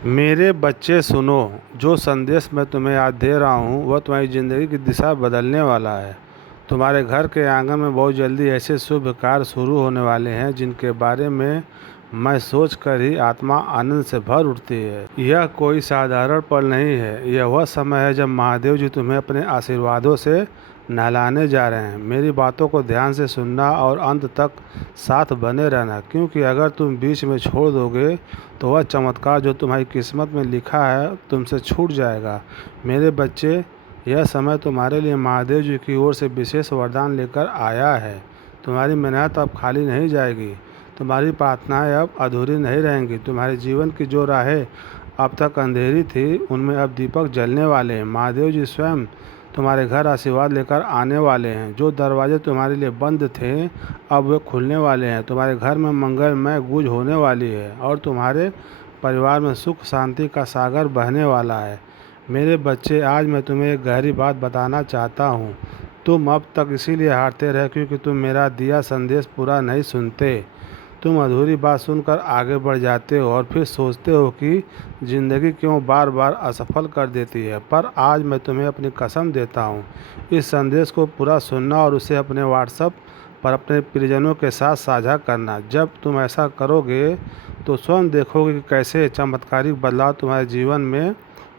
मेरे बच्चे सुनो, जो संदेश मैं तुम्हें आज दे रहा हूँ वह तुम्हारी ज़िंदगी की दिशा बदलने वाला है। तुम्हारे घर के आंगन में बहुत जल्दी ऐसे शुभ कार्य शुरू होने वाले हैं जिनके बारे में मैं सोच कर ही आत्मा आनंद से भर उठती है। यह कोई साधारण पल नहीं है, यह वह समय है जब महादेव जी तुम्हें अपने आशीर्वादों से नहलाने जा रहे हैं। मेरी बातों को ध्यान से सुनना और अंत तक साथ बने रहना, क्योंकि अगर तुम बीच में छोड़ दोगे तो वह चमत्कार जो तुम्हारी किस्मत में लिखा है तुमसे छूट जाएगा। मेरे बच्चे, यह समय तुम्हारे लिए महादेव जी की ओर से विशेष वरदान लेकर आया है। तुम्हारी मेहनत अब खाली नहीं जाएगी, तुम्हारी प्रार्थनाएं अब अधूरी नहीं रहेंगी। तुम्हारे जीवन की जो राहें अब तक अंधेरी थी उनमें अब दीपक जलने वाले हैं। महादेव जी स्वयं तुम्हारे घर आशीर्वाद लेकर आने वाले हैं। जो दरवाजे तुम्हारे लिए बंद थे अब वे खुलने वाले हैं। तुम्हारे घर में मंगलमय गूंज होने वाली है और तुम्हारे परिवार में सुख शांति का सागर बहने वाला है। मेरे बच्चे, आज मैं तुम्हें एक गहरी बात बताना चाहता हूँ। तुम अब तक इसीलिए हारते रहे क्योंकि तुम मेरा दिया संदेश पूरा नहीं सुनते। तुम अधूरी बात सुनकर आगे बढ़ जाते हो और फिर सोचते हो कि ज़िंदगी क्यों बार बार असफल कर देती है। पर आज मैं तुम्हें अपनी कसम देता हूँ, इस संदेश को पूरा सुनना और उसे अपने व्हाट्सएप पर अपने परिजनों के साथ साझा करना। जब तुम ऐसा करोगे तो स्वयं देखोगे कि कैसे चमत्कारिक बदलाव तुम्हारे जीवन में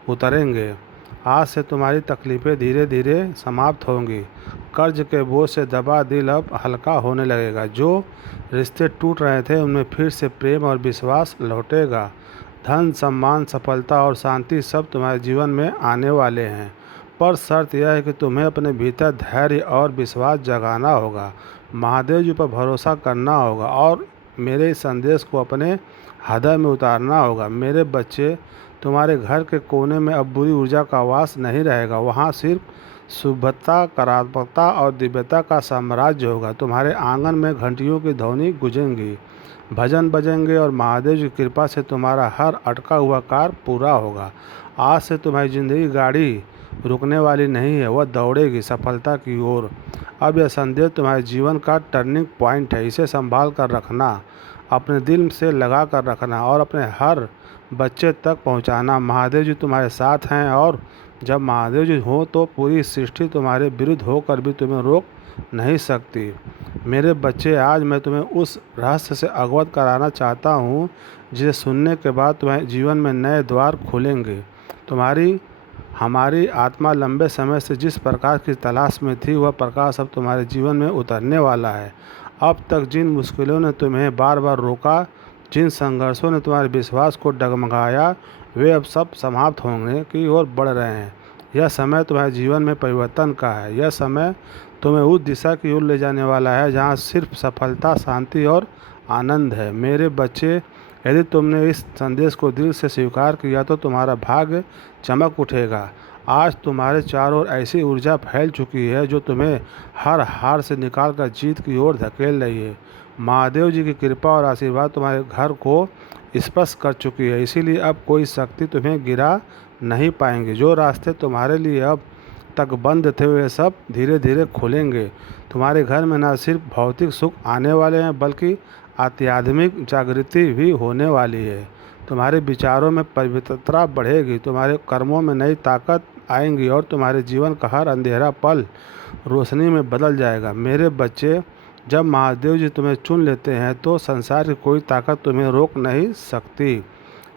उतरेंगे। आज से तुम्हारी तकलीफ़ें धीरे धीरे समाप्त होंगी। कर्ज के बोझ से दबा दिल अब हल्का होने लगेगा। जो रिश्ते टूट रहे थे उनमें फिर से प्रेम और विश्वास लौटेगा। धन, सम्मान, सफलता और शांति सब तुम्हारे जीवन में आने वाले हैं। पर शर्त यह है कि तुम्हें अपने भीतर धैर्य और विश्वास जगाना होगा, महादेव जी पर भरोसा करना होगा और मेरे इस संदेश को अपने हृदय में उतारना होगा। मेरे बच्चे, तुम्हारे घर के कोने में अब बुरी ऊर्जा का वास नहीं रहेगा। वहाँ सिर्फ शुभता, सकारात्मकता और दिव्यता का साम्राज्य होगा। तुम्हारे आंगन में घंटियों की ध्वनि गूंजेंगी, भजन बजेंगे और महादेव की कृपा से तुम्हारा हर अटका हुआ कार्य पूरा होगा। आज से तुम्हारी ज़िंदगी गाड़ी रुकने वाली नहीं है, वह दौड़ेगी सफलता की ओर। अब यह संदेश तुम्हारे जीवन का टर्निंग पॉइंट है। इसे संभाल कर रखना, अपने दिल से लगा कर रखना और अपने हर बच्चे तक पहुंचाना। महादेव जी तुम्हारे साथ हैं और जब महादेव जी हो तो पूरी सृष्टि तुम्हारे विरुद्ध होकर भी तुम्हें रोक नहीं सकती। मेरे बच्चे, आज मैं तुम्हें उस रहस्य से अवगत कराना चाहता हूँ जिसे सुनने के बाद तुम्हारे जीवन में नए द्वार खुलेंगे। तुम्हारी हमारी आत्मा लंबे समय से जिस प्रकाश की तलाश में थी वह प्रकाश अब तुम्हारे जीवन में उतरने वाला है। अब तक जिन मुश्किलों ने तुम्हें बार बार रोका, जिन संघर्षों ने तुम्हारे विश्वास को डगमगाया, वे अब सब समाप्त होने की ओर बढ़ रहे हैं। यह समय तुम्हारे जीवन में परिवर्तन का है। यह समय तुम्हें उस दिशा की ओर ले जाने वाला है जहाँ सिर्फ सफलता, शांति और आनंद है। मेरे बच्चे, यदि तुमने इस संदेश को दिल से स्वीकार किया तो तुम्हारा भाग्य चमक उठेगा। आज तुम्हारे चारों ओर ऐसी ऊर्जा फैल चुकी है जो तुम्हें हर हार से निकालकर जीत की ओर धकेल रही है। महादेव जी की कृपा और आशीर्वाद तुम्हारे घर को स्पर्श कर चुकी है, इसीलिए अब कोई शक्ति तुम्हें गिरा नहीं पाएंगे। जो रास्ते तुम्हारे लिए अब तक बंद थे वे सब धीरे धीरे खुलेंगे। तुम्हारे घर में न सिर्फ भौतिक सुख आने वाले हैं बल्कि आध्यात्मिक जागृति भी होने वाली है। तुम्हारे विचारों में पवित्रता बढ़ेगी, तुम्हारे कर्मों में नई ताकत आएंगी और तुम्हारे जीवन का हर अंधेरा पल रोशनी में बदल जाएगा। मेरे बच्चे, जब महादेव जी तुम्हें चुन लेते हैं तो संसार की कोई ताकत तुम्हें रोक नहीं सकती।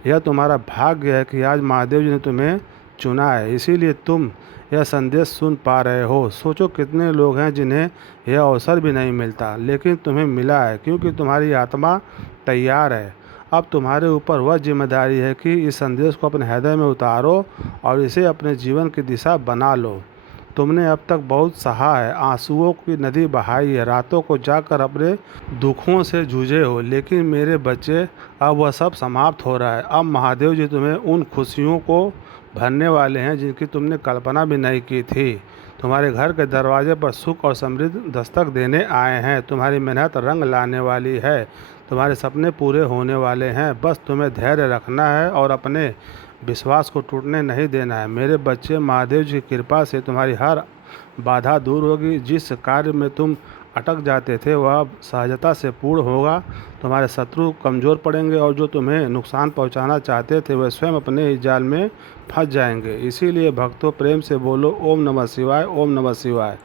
यह तुम्हारा भाग्य है कि आज महादेव जी ने तुम्हें चुना है, इसीलिए तुम यह संदेश सुन पा रहे हो। सोचो कितने लोग हैं जिन्हें यह अवसर भी नहीं मिलता, लेकिन तुम्हें मिला है क्योंकि तुम्हारी आत्मा तैयार है। अब तुम्हारे ऊपर वह जिम्मेदारी है कि इस संदेश को अपने हृदय में उतारो और इसे अपने जीवन की दिशा बना लो। तुमने अब तक बहुत सहा है, आंसुओं की नदी बहाई है, रातों को जाकर अपने दुखों से जूझे हो, लेकिन मेरे बच्चे, अब वह सब समाप्त हो रहा है। अब महादेव जी तुम्हें उन खुशियों को भरने वाले हैं जिनकी तुमने कल्पना भी नहीं की थी। तुम्हारे घर के दरवाजे पर सुख और समृद्धि दस्तक देने आए हैं। तुम्हारी मेहनत रंग लाने वाली है, तुम्हारे सपने पूरे होने वाले हैं। बस तुम्हें धैर्य रखना है और अपने विश्वास को टूटने नहीं देना है। मेरे बच्चे, महादेव जी की कृपा से तुम्हारी हर बाधा दूर होगी। जिस कार्य में तुम अटक जाते थे वह अब सहजता से पूर्ण होगा। तुम्हारे शत्रु कमज़ोर पड़ेंगे और जो तुम्हें नुकसान पहुंचाना चाहते थे वे स्वयं अपने ही जाल में फंस जाएंगे। इसीलिए भक्तों, प्रेम से बोलो ओम नमः शिवाय, ओम नमः शिवाय।